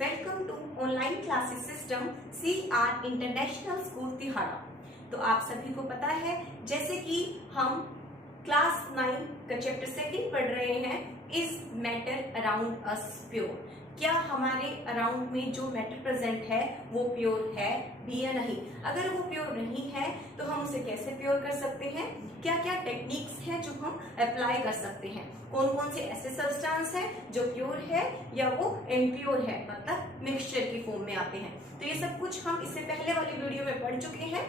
Welcome to online classes system CR international school Tihara. तो आप सभी को पता है जैसे कि हम क्लास 9 का चैप्टर 2 पढ़ रहे हैं, is matter around us pure. क्या हमारे अराउंड में जो मैटर प्रेजेंट है वो प्योर है भी या नहीं? अगर वो प्योर नहीं है तो हम उसे कैसे प्योर कर सकते हैं? क्या क्या टेक्निक्स हैं जो हम अप्लाई कर सकते हैं? कौन कौन से ऐसे सब्सटेंस हैं जो प्योर है या वो इम्प्योर है, मतलब मिक्सचर की फॉर्म में आते हैं। तो ये सब कुछ हम इससे पहले वाली वीडियो में पढ़ चुके हैं।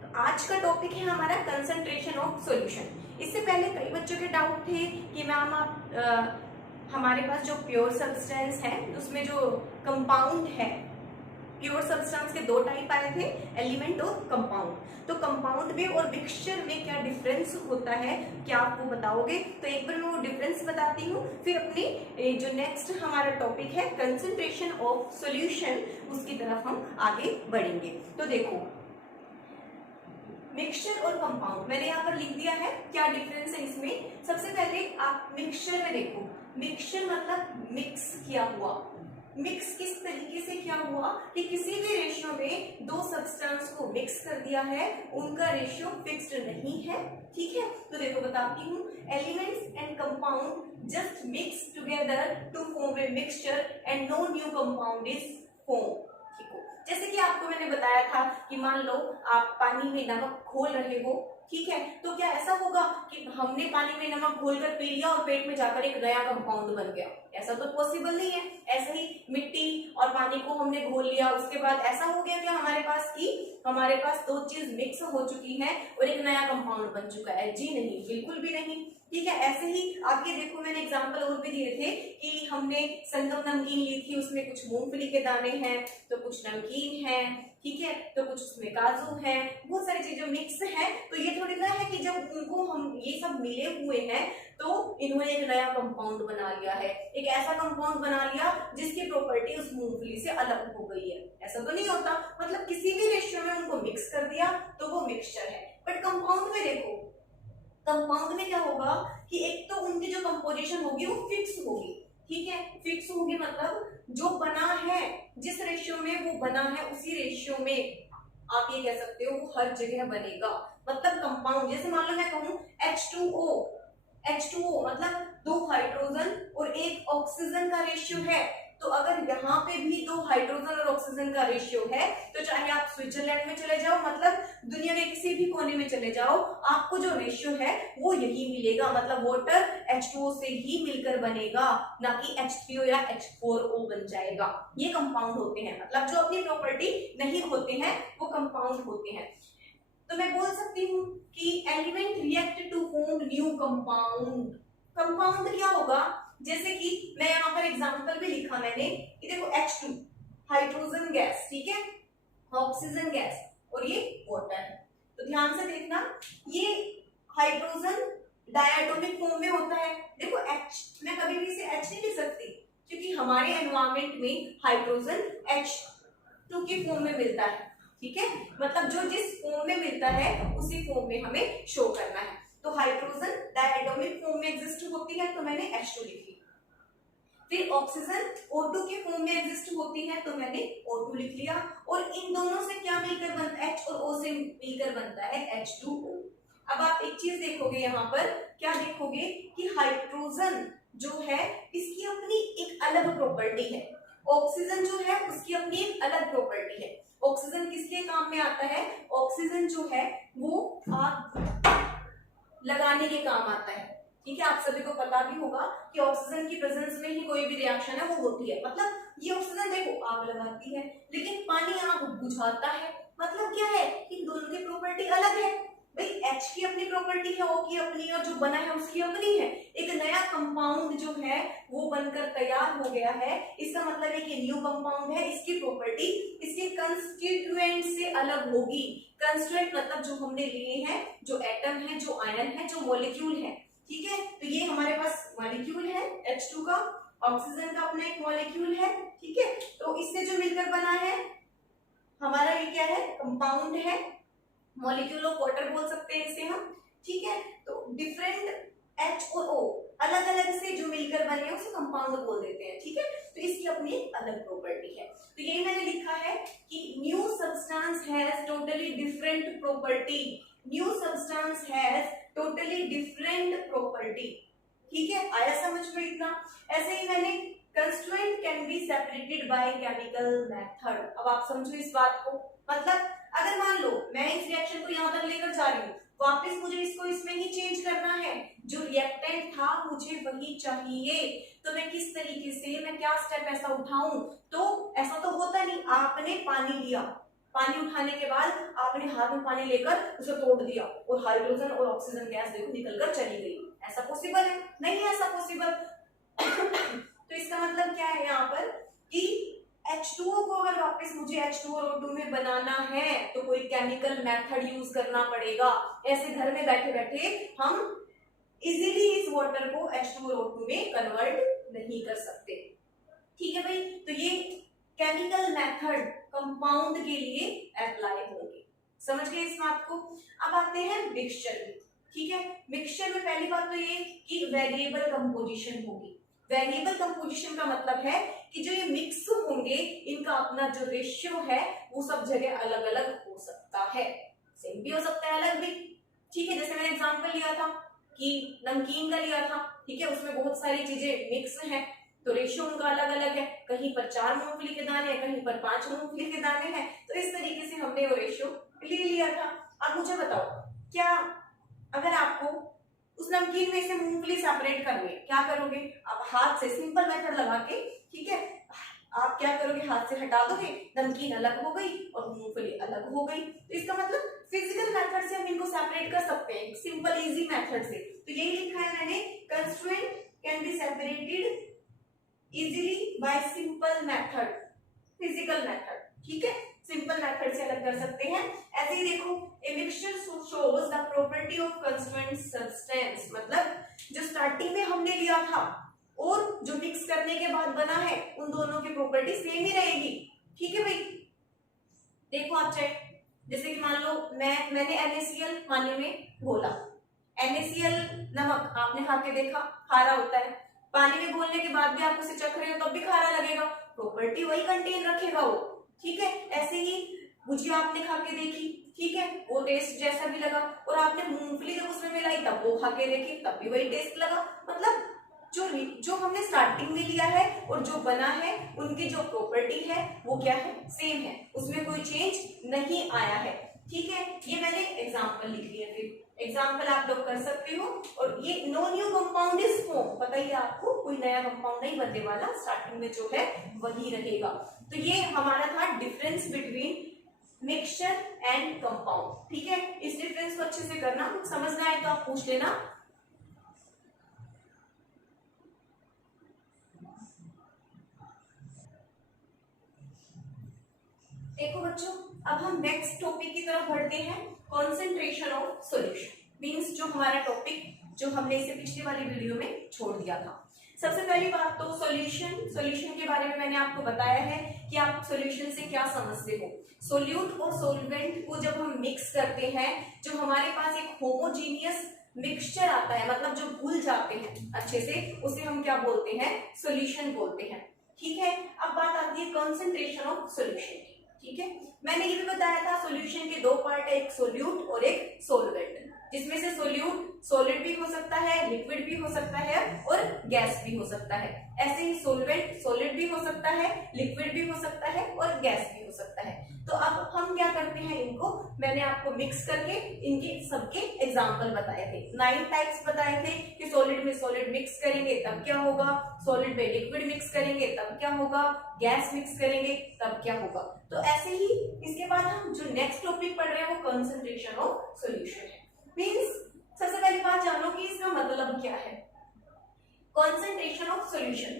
तो आज का टॉपिक है हमारा कंसंट्रेशन ऑफ सॉल्यूशन। इससे पहले कई बच्चों के डाउट थे कि मैम आप हमारे पास जो प्योर सब्सटेंस है उसमें जो कंपाउंड है, प्योर सब्सटेंस के दो टाइप आए थे, एलिमेंट और कंपाउंड। तो कंपाउंड में और मिक्सचर में क्या डिफरेंस होता है, क्या आपको बताओगे? तो एक बार मैं वो डिफरेंस बताती हूँ, फिर अपनी जो नेक्स्ट हमारा टॉपिक है कंसंट्रेशन ऑफ सॉल्यूशन, उसकी तरफ हम आगे बढ़ेंगे। तो देखो, मिक्सचर और कंपाउंड मैंने यहाँ पर लिख दिया है, क्या डिफरेंस है इसमें। सबसे पहले आप मिक्सचर में देखो, मिक्सचर मतलब मिक्स किया हुआ। मिक्स किस तरीके से किया हुआ कि किसी भी रेशियो में दो सब्सटेंस को मिक्स कर दिया है, उनका रेशियो फिक्स्ड नहीं है, ठीक है। तो देखो बताती हूँ, elements and compound just mix together to form a mixture and no new compound is form. ठीक हो, जैसे कि आपको मैंने बताया था कि मान लो आप पानी में नमक घोल रहे हो, ठीक है, तो क्या ऐसा होगा कि हमने पानी में नमक घोलकर पी लिया और पेट में जाकर एक नया कंपाउंड बन गया? ऐसा तो पॉसिबल नहीं है। ऐसे ही मिट्टी और पानी को हमने घोल लिया, उसके बाद ऐसा हो गया कि हमारे पास दो चीज मिक्स हो चुकी है और एक नया कंपाउंड बन चुका है? जी नहीं, बिल्कुल भी नहीं, ठीक है। ऐसे ही आप ये देखो, मैंने एग्जांपल और भी दिए थे कि हमने संगम नमकीन ली थी, उसमें कुछ मूंगफली के दाने हैं तो कुछ नमकीन है, ठीक है, तो कुछ उसमें काजू है, बहुत सारी चीजें मिक्स है। तो ये थोड़ी ना है कि जब उनको हम ये सब मिले हुए हैं तो इन्होंने एक नया कंपाउंड बना लिया है, एक ऐसा कंपाउंड बना लिया जिसकी प्रॉपर्टी उस मूंगफली से अलग हो गई है। ऐसा तो नहीं होता, मतलब किसी भी रेशियो में उनको मिक्स कर दिया तो वो मिक्सचर है। बट कंपाउंड में देखो, कंपाउंड में क्या होगा कि एक तो उनकी जो कंपोजिशन होगी वो फिक्स होगी, ठीक है। फिक्स होगी मतलब जो बना है, जिस रेशियो में वो बना है उसी रेशियो में आप ये कह सकते हो वो हर जगह बनेगा। मतलब कंपाउंड, जैसे मान लो मैं कहूं H2O मतलब दो हाइड्रोजन और एक ऑक्सीजन का रेशियो है। तो अगर यहाँ पे भी दो हाइड्रोजन और ऑक्सीजन का रेशियो है तो चाहे आप स्विट्जरलैंड में चले जाओ, मतलब दुनिया के किसी भी कोने में चले जाओ, आपको जो रेशियो है वो यही मिलेगा। मतलब वाटर H2O से ही मिलकर बनेगा, ना कि H3O या H4O बन जाएगा। ये कंपाउंड होते हैं, मतलब जो अपनी प्रॉपर्टी नहीं होते हैं वो कंपाउंड होते हैं। तो मैं बोल सकती हूँ कि element react to form new compound. Compound क्या होगा, जैसे कि मैं यहाँ पर एग्जांपल भी लिखा मैंने कि देखो H2 हाइड्रोजन गैस, ठीक है, ऑक्सीजन गैस और ये वाटर है। तो ध्यान से देखना, ये हाइड्रोजन डायटोमिक फॉर्म में होता है। देखो H, मैं कभी भी इसे H नहीं लिख सकती क्योंकि हमारे एनवायरमेंट में हाइड्रोजन H2 की फॉर्म में मिलता है, ठीक है। मतलब जो जिस फॉर्म में मिलता है उसी फॉर्म में हमें शो करना है। तो हाइड्रोजन डायटोमिक फॉर्म में एग्जिस्ट होती है तो मैंने H2 लिखी। फिर ऑक्सीजन O2 के फॉर्म में एग्जिस्ट होती है तो मैंने O2 लिख लिया। और इन दोनों से क्या मिलकर बनता है, H और O से मिलकर बनता है H2O। अब आप एक चीज देखोगे, यहाँ पर क्या देखोगे कि हाइड्रोजन जो है इसकी अपनी एक अलग प्रॉपर्टी है, ऑक्सीजन जो है उसकी अपनी एक अलग प्रॉपर्टी है। ऑक्सीजन किसके काम में आता है? ऑक्सीजन जो है वो आग लगाने के काम आता है, ठीक है। आप सभी को पता भी होगा कि ऑक्सीजन की प्रेजेंस में ही कोई भी रिएक्शन है वो होती है। मतलब ये ऑक्सीजन देखो आग लगाती है, लेकिन पानी आग बुझाता है। मतलब क्या है कि दोनों की प्रॉपर्टी अलग है। भाई H की अपनी प्रॉपर्टी है, O की अपनी, और जो बना है उसकी अपनी है। एक नया कंपाउंड जो है वो बनकर तैयार हो गया है, इसका मतलब है कि न्यू कंपाउंड है, इसकी प्रॉपर्टी इसके कंस्टिट्यूएंट से अलग होगी। कंस्टिट्यूएंट मतलब जो हमने लिए हैं, जो एटम है, जो आयन है, जो मॉलिक्यूल है, ठीक है। तो ये हमारे पास मॉलिक्यूल है H2 का, ऑक्सीजन का अपना एक मॉलिक्यूल है, ठीक है। तो इससे जो मिलकर बना है हमारा ये क्या है, कंपाउंड है, मॉलिक्यूल ऑफ वाटर बोल सकते हैं इसे हम, ठीक है। तो डिफरेंट H और O अलग अलग से जो मिलकर बने उसे कंपाउंड बोल देते हैं, ठीक है। तो इसकी अपनी एक अलग प्रॉपर्टी है। तो यही मैंने लिखा है कि new substance has totally different property, new substance has totally different property, ठीक है। आया समझ में इतना। ऐसे ही मैंने constraint can be separated by chemical method. अब आप समझो इस बात को, मतलब अगर मान लो मैं इस रिएक्शन को यहां तक लेकर जा रही हूँ, वापस मुझे इसको इसमें ही चेंज करना है, जो रिएक्टेंट था मुझे वही चाहिए, तो मैं किस तरीके से, मैं क्या स्टेप ऐसा उठाऊं। तो ऐसा तो होता नहीं, आपने पानी लिया, पानी उठाने के बाद आपने हाथ में पानी लेकर उसे तोड़ दिया और हाइड्रोजन और ऑक्सीजन गैस देखो निकलकर चली गई, ऐसा पॉसिबल है? नहीं है ऐसा पॉसिबल। तो इसका मतलब क्या है यहाँ पर कि H2O को अगर वापस मुझे H2 और O2 में बनाना है तो कोई केमिकल मेथड यूज करना पड़ेगा। ऐसे घर में बैठे बैठे हम इजीली इस वाटर को H2 और O2 में कन्वर्ट नहीं कर सकते, ठीक है भाई। तो ये केमिकल मेथड कंपाउंड के लिए अप्लाई होंगे, समझ गए इस बात को। अब आते हैं मिक्सचर में, ठीक है। मिक्सचर में पहली बात तो ये कि वेरिएबल कंपोजिशन होगी। वेरिएबल कंपोजिशन का मतलब है कि जो ये मिक्स होंगे इनका अपना जो रेशियो है वो सब जगह अलग अलग हो सकता है, सेम भी हो सकता है, अलग भी, ठीक है। जैसे मैंने एग्जांपल लिया था कि नमकीन का लिया था, ठीक है, उसमें बहुत सारी चीजें मिक्स हैं तो रेशियो उनका अलग अलग है, कहीं पर 4 मूंगफली के दाने हैं, कहीं पर 5 मूंगफली के दाने हैं, तो इस तरीके से हमने वो रेशियो ले लिया था। अब मुझे बताओ, क्या अगर आपको उस नमकीन में से मूंगफली सेपरेट करनी है, क्या करोगे आप? हाथ से सिंपल मेथड लगा के, ठीक है, आप क्या करोगे, हाथ से हटा दोगे, नमकीन अलग हो गई और मूंगफली अलग हो गई। तो इसका मतलब फिजिकल मेथड से हम इनको सेपरेट कर सकते हैं, सिंपल इजी मेथड से। तो यही लिखा है मैंने, constraint can be separated easily bye simple method, physical method, ठीक है, सिंपल मेथड से अलग कर सकते हैं। ऐसे ही देखो, a mixture shows the property of constraint substance, मतलब जो स्टार्टिंग में हमने लिया था और जो मिक्स करने के बाद बना है उन दोनों की प्रॉपर्टी सेम ही रहेगी, ठीक है भाई। देखो आप चेक, जैसे कि मान लो मैंने NaCl पानी में घोला, NaCl नमक आपने खा के देखा खारा होता है, पानी में घोलने के बाद भी आप उसे चख रहे हो तब भी खारा लगेगा, प्रॉपर्टी वही कंटेन रखेगा वो, ठीक है। ऐसे ही भुजिया आपने खा के देखी, ठीक है, वो टेस्ट जैसा भी लगा, और आपने मूंगफली जब उसमें मिलाई तब वो खा के देखी तब भी वही टेस्ट लगा। मतलब जो हमने स्टार्टिंग में लिया है और जो बना है उनकी जो प्रॉपर्टी है वो क्या है, सेम है, उसमें कोई चेंज नहीं आया है, ठीक है। ये मैंने एग्जांपल लिख दिया, फिर एग्जांपल आप लोग कर सकते हो। और ये no new compound is form, पता ही है आपको, कोई नया कंपाउंड नहीं बनने वाला, स्टार्टिंग में जो है वही रहेगा। तो ये हमारा था difference between mixture and compound, ठीक है। इस डिफरेंस को अच्छे से करना, समझना है तो आप पूछ लेना। देखो बच्चों, अब हम नेक्स्ट टॉपिक की तरफ बढ़ते हैं, कॉन्सेंट्रेशन ऑफ सॉल्यूशन, मींस जो हमारा टॉपिक जो हमने इसे पिछली वाली वीडियो में छोड़ दिया था। सबसे पहली बात तो सॉल्यूशन के बारे में मैंने आपको बताया है कि आप सॉल्यूशन से क्या समझते हो। सोल्यूट और सॉल्वेंट को जब हम मिक्स करते हैं, जो हमारे पास एक होमोजीनियस मिक्सचर आता है, मतलब जो घुल जाते हैं अच्छे से, उसे हम क्या बोलते हैं, सॉल्यूशन बोलते हैं, ठीक है। अब बात आती है कंसंट्रेशन ऑफ सॉल्यूशन की, ठीक है। मैंने ये भी बताया था सॉल्यूशन के दो पार्ट है, एक सोल्यूट और एक सोलवेंट, जिसमें से सोल्यूट सॉलिड भी हो सकता है, लिक्विड भी हो सकता है और गैस भी हो सकता है। ऐसे ही सोलवेंट सॉलिड भी हो सकता है, लिक्विड भी हो सकता है और गैस भी हो सकता है। तो अब हम क्या करते हैं, इनको मैंने आपको मिक्स करके इनके सबके एग्जाम्पल बताए थे, 9 टाइप्स बताए थे कि सॉलिड में सॉलिड मिक्स करेंगे तब क्या होगा, सॉलिड में लिक्विड मिक्स करेंगे तब क्या होगा, गैस मिक्स करेंगे तब क्या होगा। तो ऐसे ही इसके बाद हम जो नेक्स्ट टॉपिक पढ़ रहे हैं वो कंसंट्रेशन ऑफ सॉल्यूशन है। मींस सबसे पहली बात जानो कि इसका मतलब क्या है। कंसंट्रेशन ऑफ सॉल्यूशन,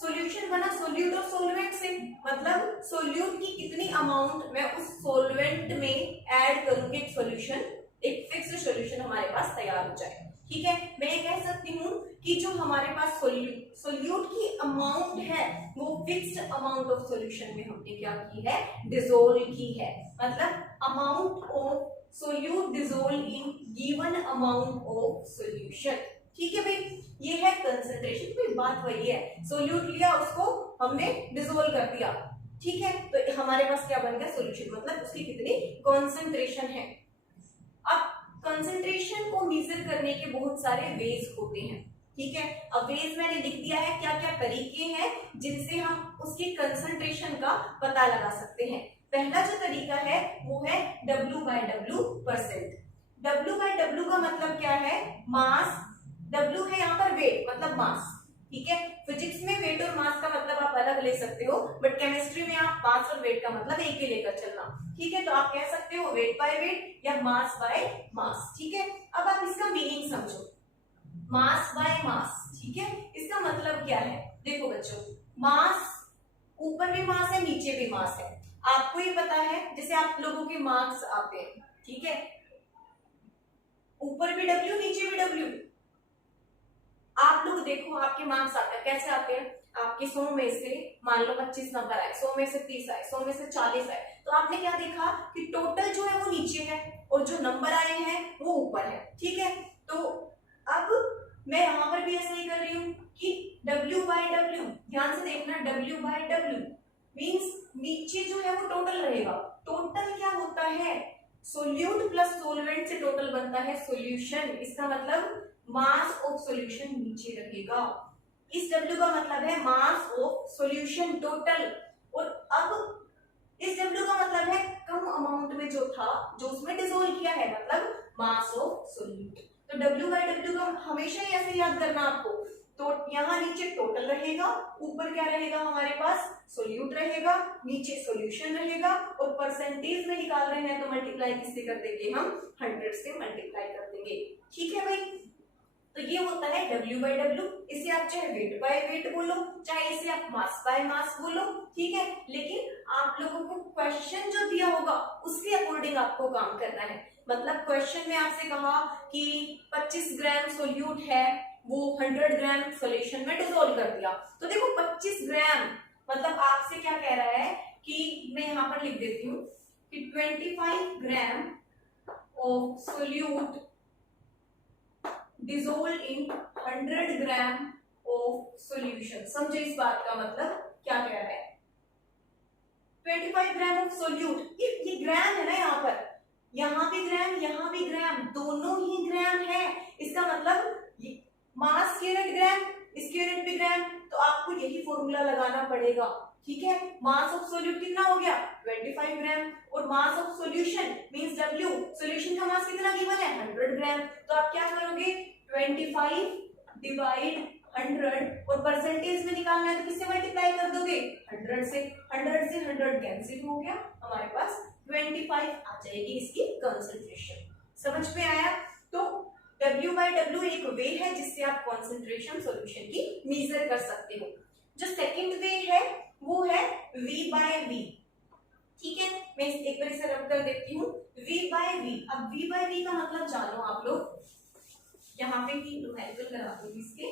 सॉल्यूशन बना सोल्यूट और सोलवेंट से, मतलब सोल्यूट की कितनी अमाउंट मैं उस सोलवेंट में ऐड करूंगी, एक सॉल्यूशन, एक फिक्स्ड सॉल्यूशन हमारे पास तैयार हो जाए, ठीक है। मैं ये कह सकती हूँ कि जो हमारे पास सोल्यूट की अमाउंट है वो फिक्स्ड अमाउंट ऑफ सॉल्यूशन में हमने क्या की है, डिसोल्व की है, मतलब amount of solute dissolve in given amount of solution, ठीक है भाई। ये है कंसंट्रेशन। तो बात वही है, सोल्यूट लिया, उसको हमने डिसोल्व कर दिया, ठीक है, तो हमारे पास क्या बन गया, सॉल्यूशन, मतलब उसकी कितनी कंसंट्रेशन है। अब कंसंट्रेशन को मेजर करने के बहुत सारे वेज होते हैं, ठीक है। अब वेज मैंने लिख दिया है, क्या क्या तरीके हैं जिनसे हम उसकी कंसंट्रेशन का पता लगा सकते हैं। पहला जो तरीका है वो है W/W%। W/W का मतलब क्या है, मास, W है यहाँ पर वेट, मतलब मास, ठीक है। फिजिक्स में वेट और मास का मतलब आप अलग ले सकते हो, बट केमिस्ट्री में आप मास और वेट का मतलब एक ही लेकर चलना, ठीक है। तो आप कह सकते हो वेट बाय वेट या मास बाय मास, ठीक है। अब आप इसका मीनिंग समझो, मास बाय मास, ठीक है। इसका मतलब क्या है, देखो बच्चों, मास, ऊपर भी मास है, नीचे भी मास है, आपको ये पता है, जैसे आप लोगों के मार्क्स आते हैं, ठीक है, ऊपर भी W नीचे भी W। आप लोग देखो आपके मार्क्स आते हैं, कैसे आते हैं, आपके 100 में से मान लो 25 नंबर आए, 100 में से 30 आए, 100 में से 40 आए, तो आपने क्या देखा कि टोटल जो है वो नीचे है और जो नंबर आए हैं वो ऊपर है, ठीक है। तो अब मैं यहां पर भी ऐसा ही कर रही हूँ कि W/W, ध्यान से देखना, W/W मींस नीचे जो है वो टोटल रहेगा। टोटल क्या होता है, सोल्यूट प्लस सोलवेंट से टोटल बनता है सॉल्यूशन। इसका मतलब मास ऑफ सॉल्यूशन नीचे रहेगा। इस W का मतलब है मास ऑफ सॉल्यूशन टोटल। और अब इस W का मतलब है कम अमाउंट में जो था, जो उसमें डिसोल्व किया है, मतलब मास ऑफ सॉल्यूट। तो W/W का हमेशा ही ऐसे याद करना आपको। तो यहाँ नीचे टोटल रहेगा, ऊपर क्या रहेगा हमारे पास, सोल्यूट रहेगा, नीचे सॉल्यूशन रहेगा, और परसेंटेज में निकाल रहे हैं तो मल्टीप्लाई किससे कर देंगे हम, 100 से मल्टीप्लाई कर देंगे, ठीक है भाई। तो ये होता है W/W। इसे आप चाहे वेट बाय वेट बोलो, चाहे इसे आप मास बाय मास बोलो, ठीक है। लेकिन आप लोगों को क्वेश्चन जो दिया होगा उसके अकॉर्डिंग आपको काम करना है। मतलब क्वेश्चन में आपसे कहा कि 25 ग्राम सोल्यूट है, वो 100 ग्राम सॉल्यूशन में डिसॉल्व कर दिया, तो देखो 25 ग्राम मतलब आपसे क्या कह रहा है कि मैं यहाँ पर लिख देती हूँ कि 25 gram of solute dissolved in 100 gram of solution. समझे इस बात का मतलब क्या कह रहा है, 25 ग्राम ऑफ सोल्यूट, ये ग्राम है ना, यहाँ भी ग्राम, यहाँ भी ग्राम, दोनों ही ग्राम है। इसका मतलब मास की यूनिट ग्राम, इसकी यूनिट भी ग्राम, तो आपको यही फॉर्मूला लगाना पड़ेगा, ठीक है। मास ऑफ सोल्यूट कितना हो गया, 25 ग्राम, और mass of solution means W, solution का मास कितना गिवन है, 100 ग्राम। तो आप क्या करोगे, 25 डिवाइड 100, और परसेंटेज में निकालना है तो किससे मल्टीप्लाई कर दोगे, 100 से। 100 से 100 कैंसिल हो गया, हमारे पास 25 आ जाएगी इसकी कंसंट्रेशन। समझ में आया। तो W/W एक वे है जिससे आप कंसंट्रेशन सॉल्यूशन की मेजर कर सकते हो। जो सेकंड वे है वो है V/V, ठीक है। मैं एक बार इसे रब कर देती हूँ, V/V। अब V/V का मतलब जानो आप लोग, यहाँ पे ही न्यूमेरिकल करा दूंगी इसके।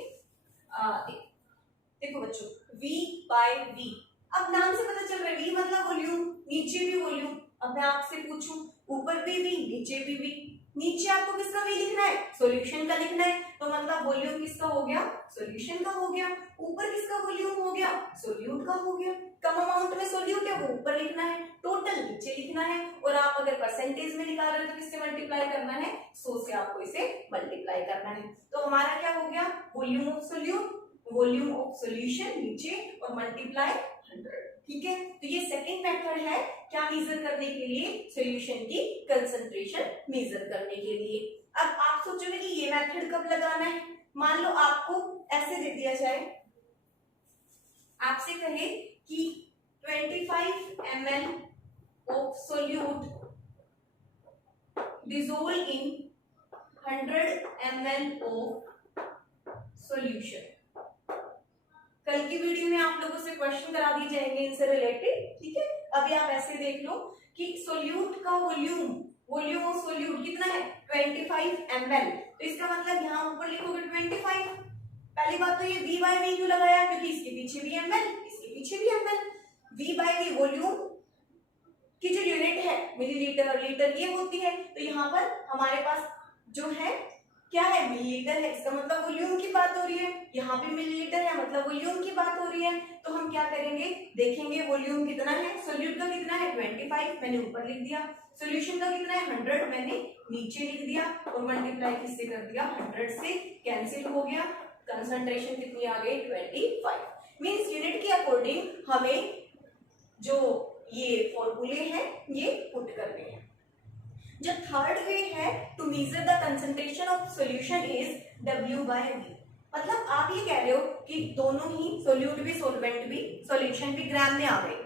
देखो बच्चों, V/V, अब नाम से पता चल रहा है V मतलब वॉल्यूम, नीचे भी वॉल्यूम। अब मैं आपसे पूछूं, ऊपर भी V, नीचे भी V, नीचे आपको किसका V लिखना है, सॉल्यूशन का लिखना है, तो मतलब वॉल्यूम किसका हो गया, सॉल्यूशन का हो गया। ऊपर किसका वॉल्यूम हो गया, सोल्यूट का हो गया। कम अमाउंट में सोल्यूट है वो ऊपर लिखना है, टोटल नीचे लिखना है, और आप अगर परसेंटेज में निकाल रहे हो तो किससे मल्टीप्लाई करना है, 100 से आपको इसे मल्टीप्लाई करना है। तो हमारा क्या हो गया, volume of solute, volume of solution नीचे, और मल्टीप्लाई 100, ठीक है। तो ये सेकंड मेथड है क्या मेजर करने के लिए, सॉल्यूशन की कंसंट्रेशन मेजर करने के लिए। अब आप सोचोगे कि ये मेथड कब लगाना है, मान लो आपको ऐसे दे दिया जाए, आपसे कहे कि 25 ml of solute dissolved in 100 ml of solution। कल की वीडियो में आप लोगों से क्वेश्चन करा दिए जाएंगे इनसे रिलेटेड, ठीक है। अभी आप ऐसे देख लो कि सोल्यूट का वॉल्यूम, वॉल्यूम ऑफ सोल्यूट कितना है, 25 ml, तो इसका मतलब यहाँ ऊपर लिखोगे 25। पहली बात तो ये V/V क्यों लगाया, क्योंकि इसके पीछे भी ml, इसके पीछे भी ml। V/V वॉल्यूम की जो यूनिट है मिलीलीटर और लीटर ये होती है, तो यहाँ पर हमारे पास जो है क्या है, मिलीलीटर है, इसका मतलब वॉल्यूम की बात हो रही है, यहाँ पे मिलीलीटर है मतलब वॉल्यूम की बात हो रही है। तो हम क्या करेंगे, देखेंगे वॉल्यूम कितना है, सोल्यूट का कितना है 25, मैंने ऊपर लिख दिया, सोल्यूशन का कितना है 100, मैंने नीचे लिख दिया, और मल्टीप्लाई किससे कर दिया 100 से, कैंसिल हो गया, कंसंट्रेशन कितनी आ गई 25। मींस यूनिट के अकॉर्डिंग हमें जो ये फॉर्मूले हैं ये पुट करने हैं। जो थर्ड वे है to measure the concentration of solution is W/V। मतलब आप ये कह रहे हो कि दोनों ही सोल्यूट भी सोलवेंट भी सॉल्यूशन भी ग्राम में आ गए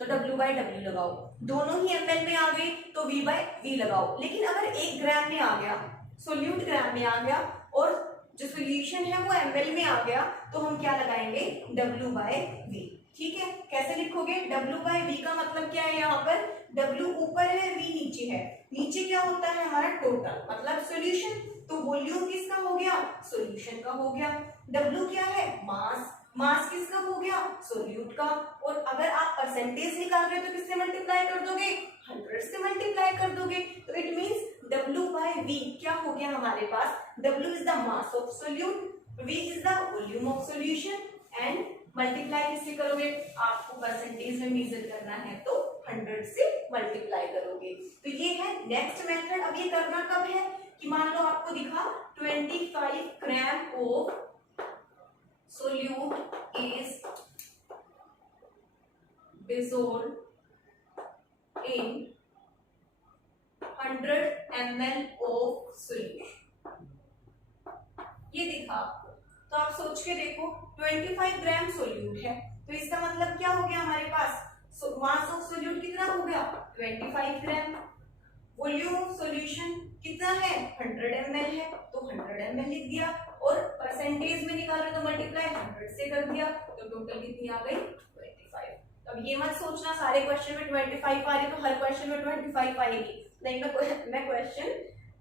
तो W/W लगाओ, दोनों ही ml में आ गए तो V/V लगाओ। लेकिन अगर 1 ग्राम में आ गया, सोल्यूट ग्राम में आ गया और जो सॉल्यूशन है वो ml में आ गया, तो हम क्या लगाएंगे W/V। ठीक है, कैसे लिखोगे, W/V का मतलब क्या है, यहाँ पर W ऊपर है V नीचे है, नीचे क्या होता है हमारा टोटल मतलब सॉल्यूशन, तो वॉल्यूम किसका हो गया, सॉल्यूशन का हो गया। W क्या है, मास, मास किसका हो गया, सोल्यूट का। और अगर आप परसेंटेज निकाल रहे हो तो किससे मल्टीप्लाई कर दोगे, 100 से मल्टीप्लाई कर दोगे। तो इट मींस W/V क्या हो गया हमारे पास, W is the mass of solute, V is the volume of solution, and multiply किससे करोगे, आपको परसेंटेज में मेजर करना है तो 100 से मल्टीप्लाई करोगे। तो ये है नेक्स्ट मेथड। अब ये करना कब है कि मान लो आपको दिखा 25 gram of solute is dissolved in 100 ml of solution, ये दिखा आपको। तो आप सोच के देखो 25 ग्राम सोल्यूट है, तो इसका मतलब क्या हो गया हमारे पास, मास ऑफ सोल्यूट कितना हो गया 25 ग्राम, वॉल्यूम ऑफ सॉल्यूशन कितना है 100 ml है, तो 100 ml लिख दिया, और परसेंटेज में निकाल रहे तो मल्टीप्लाई 100 से कर दिया, तो टोटल कितनी आ गई 25। अब ये मत सोचना सारे क्वेश्चन में 25 आ रही तो हर क्वेश्चन में 25 आएगी, नहीं, मैं क्वेश्चन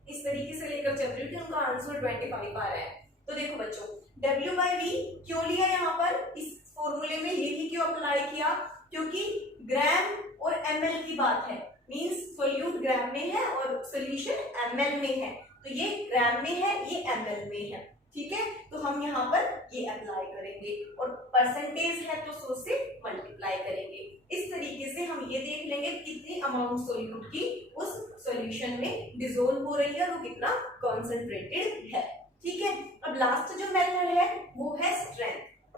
इस तरीके से लेकर चल रही हूँ कि उनका आंसर 25 आ रहा है। तो देखो बच्चों, W/V क्यों लिया यहाँ पर, इस फॉर्मूले में यही क्यों अप्लाई किया, क्योंकि ग्राम और ml की बात है, मींस सोल्यूट ग्राम में है और सॉल्यूशन ml में है, तो ये ग्राम में है ये ml में है। ठीक है, तो हम यहाँ पर ये अप्लाई करेंगे, और परसेंटेज है तो 100 से मल्टीप्लाई करेंगे। इस तरीके से हम ये देख लेंगे कितनी अमाउंट सोल्यूट की उस सॉल्यूशन में डिसोल्व हो रही है और वो कितना कॉन्सेंट्रेटेड है। ठीक है, अब लास्ट जो मेथड है वो है स्ट्रेंथ।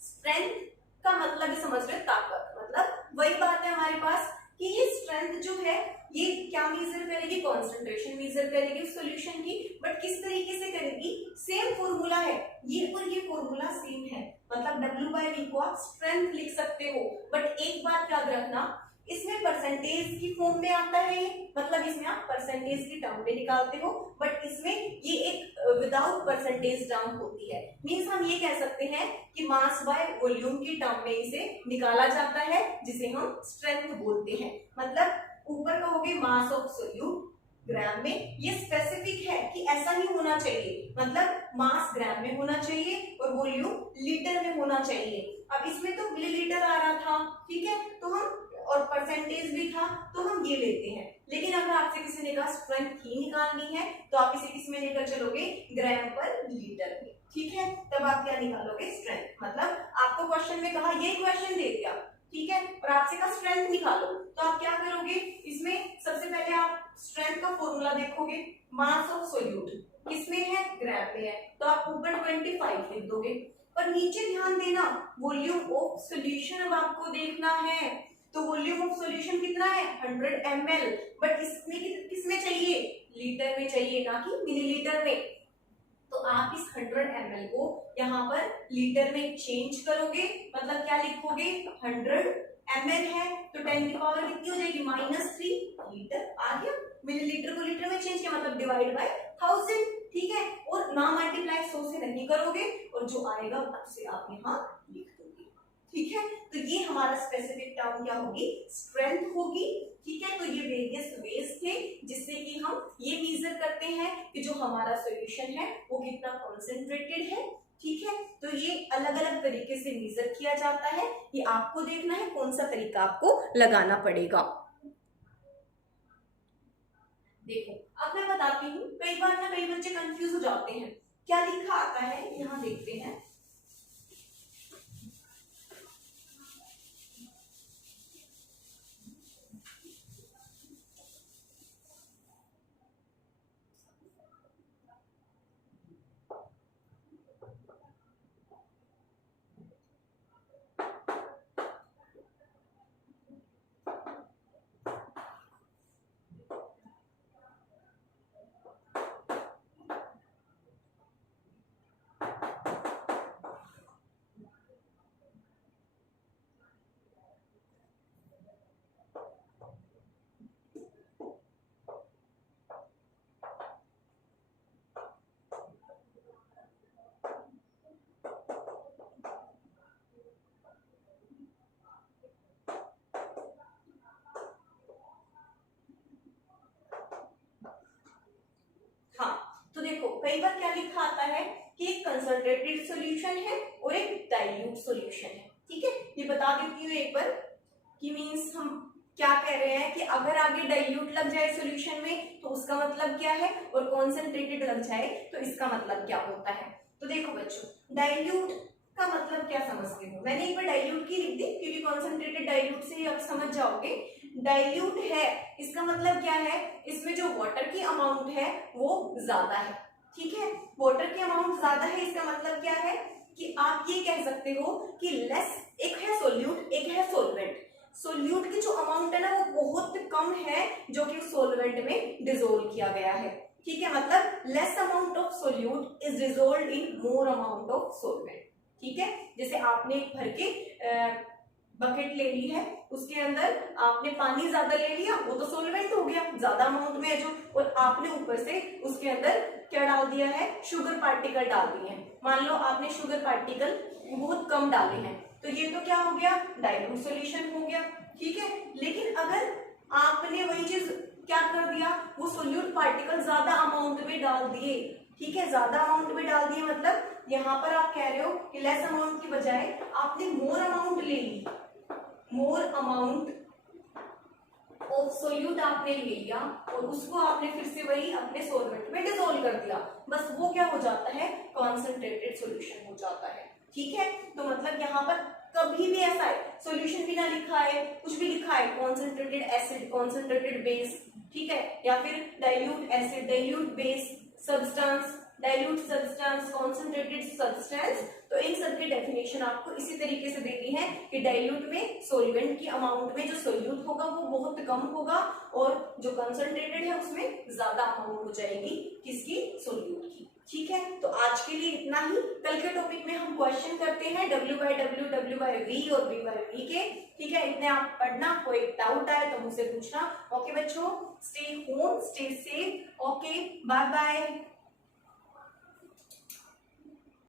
स्ट्रेंथ का मतलब समझ रहे, ताकत, मतलब वही बात है हमारे पास कि ये स्ट्रेंथ जो है ये क्या मेजर करेगी, कॉन्सेंट्रेशन मेजर करेगी उस सॉल्यूशन की, बट किस तरीके से करेगी, सेम फॉर्मूला है ये और ये फॉर्मूला सेम है, मतलब W/V को आप स्ट्रेंथ लिख सकते हो, बट एक बात याद रखना, इसमें परसेंटेज की फॉर्म में आता है, मतलब इसमें आप परसेंटेज की टर्म में निकालते हो, बट इसमें ये एक विदाउट परसेंटेज टर्म होती है। मींस हम ये कह सकते हैं कि मास बाय वॉल्यूम की टर्म में इसे निकाला जाता है, जिसे हम स्ट्रेंथ बोलते हैं। मतलब ऊपर कहोगे मास ऑफ सोल्यूट ग्राम में, ये स्पेसिफिक है कि ऐसा नहीं होना चाहिए, मतलब मास ग्राम में होना चाहिए और वॉल्यूम लीटर में होना चाहिए। अब इसमें तो मिलीलीटर आ रहा था, ठीक है, तो हम और परसेंटेज भी था तो हम ये लेते हैं, लेकिन अगर आपसे किसी ने कहा स्ट्रेंथ ही निकालनी है तो आप इसे किस में लेकर चलोगे, ग्राम पर लीटर में। ठीक है, तब आप क्या निकालोगे, स्ट्रेंथ। मतलब आपको क्वेश्चन में कहा, ये क्वेश्चन दे दिया, ठीक है, और आपसे कहा स्ट्रेंथ निकालो, तो आप क्या करोगे, इसमें सबसे पहले आप स्ट्रेंथ का फॉर्मूला देखोगे, मास ऑफ सोल्यूट किसमें है, ग्राम में है, तो आप ऊपर 25 लिख दोगे, पर नीचे ध्यान देना वॉल्यूम ऑफ सॉल्यूशन अब आपको देखना है, तो वॉल्यूम ऑफ सॉल्यूशन कितना है 100 ml, बट इसमें किसमें चाहिए, लीटर में चाहिए, ना कि मिलीलीटर में। तो आप इस 100 ml को यहाँ पर लीटर में चेंज करोगे, मतलब क्या लिखोगे, 100 ml है तो 10 की पावर कितनी हो जाएगी, -3 लीटर आ गया। मिलीलीटर को लीटर में चेंज किया मतलब डिवाइड बाय 1000, ठीक है, और ना मल्टीप्लाई 100 से नहीं करोगे, और जो आएगा उसे आप यहाँ लिख दोगे। ठीक है, तो ये हमारा स्पेसिफिक टर्म क्या होगी, स्ट्रेंथ होगी। ठीक है, तो ये वेरियस वेज थे जिससे कि हम ये मेजर करते हैं कि जो हमारा सॉल्यूशन है वो कितना कॉन्सेंट्रेटेड है। ठीक है, तो ये अलग अलग तरीके से मेजर किया जाता है, ये आपको देखना है कौन सा तरीका आपको लगाना पड़ेगा। देखो अब मैं बताती हूँ, कई बार ना कई बच्चे कंफ्यूज हो जाते हैं, क्या लिखा आता है यहाँ देखते हैं। हाँ, तो देखो कई बार क्या लिखा आता है कि एक कंसंट्रेटेड सॉल्यूशन है और एक डाइल्यूट सॉल्यूशन है। ठीक है, ये बता देती हूँ एक बार कि मींस हम क्या कह रहे हैं कि अगर आगे डाइल्यूट लग जाए सॉल्यूशन में तो उसका मतलब क्या है, और कॉन्सेंट्रेटेड लग जाए तो इसका मतलब क्या होता है। तो देखो बच्चों, डाइल्यूट का मतलब क्या समझते हो, मैंने एक बार डाइल्यूट की लिख दी क्योंकि कॉन्सेंट्रेटेड डाइल्यूट से ही आप समझ जाओगे। डाइल्यूट है इसका मतलब क्या है, इसमें जो वाटर की अमाउंट है वो ज्यादा है। ठीक है, वाटर की अमाउंट ज्यादा है इसका मतलब क्या है कि आप ये कह सकते हो कि लेस, एक है सोल्यूट एक है सोलवेंट। सोल्यूट की जो अमाउंट है ना वो बहुत कम है जो कि सोलवेंट में डिसोल्व किया गया है। ठीक है, मतलब less amount of solute is dissolved in more amount of solvent. ठीक है, जैसे आपने भर के बकेट ले ली है, उसके अंदर आपने पानी ज्यादा ले लिया, वो तो सोलवेंट हो गया, ज्यादा अमाउंट में है जो, और आपने ऊपर से उसके अंदर क्या डाल दिया है, शुगर पार्टिकल डाल दिए हैं। मान लो आपने शुगर पार्टिकल बहुत कम डाले हैं तो ये तो क्या हो गया, डाइल्यूट सॉल्यूशन हो गया। ठीक है, लेकिन अगर आपने वही चीज क्या कर दिया, वो सोल्यूट पार्टिकल ज्यादा अमाउंट में डाल दिए। ठीक है, ज्यादा अमाउंट में डाल दिए मतलब यहाँ पर आप कह रहे हो कि लेस अमाउंट की बजाय आपने मोर अमाउंट ले ली, मोर अमाउंट ऑफ सोल्यूट आपने ले लिया और उसको आपने फिर से वही अपने सॉल्वेंट में डिसोल्व कर दिया, बस वो क्या हो जाता है, कॉन्सेंट्रेटेड सॉल्यूशन हो जाता है। ठीक है, तो मतलब यहाँ पर कभी भी ऐसा है, सॉल्यूशन भी ना लिखा है, कुछ भी लिखा है, कॉन्सेंट्रेटेड एसिड, कॉन्सेंट्रेटेड बेस, ठीक है, या फिर dilute acid, dilute base, substance, dilute substance, concentrated substance, तो इन सब की डेफिनेशन आपको इसी तरीके से देनी है कि डाइल्यूट में सॉल्वेंट की अमाउंट में जो सोल्यूट होगा वो बहुत कम होगा और जो कंसंट्रेटेड है उसमें ज्यादा अमाउंट हो जाएगी, किसकी, सोल्यूट की। ठीक है, तो आज के लिए इतना ही। कल के टॉपिक में हम क्वेश्चन करते हैं W by W, W by V और V by V के। ठीक है, इतने आप पढ़ना, कोई डाउट आए तो मुझसे पूछना। ओके बच्चों, stay home, stay safe, okay, bye bye.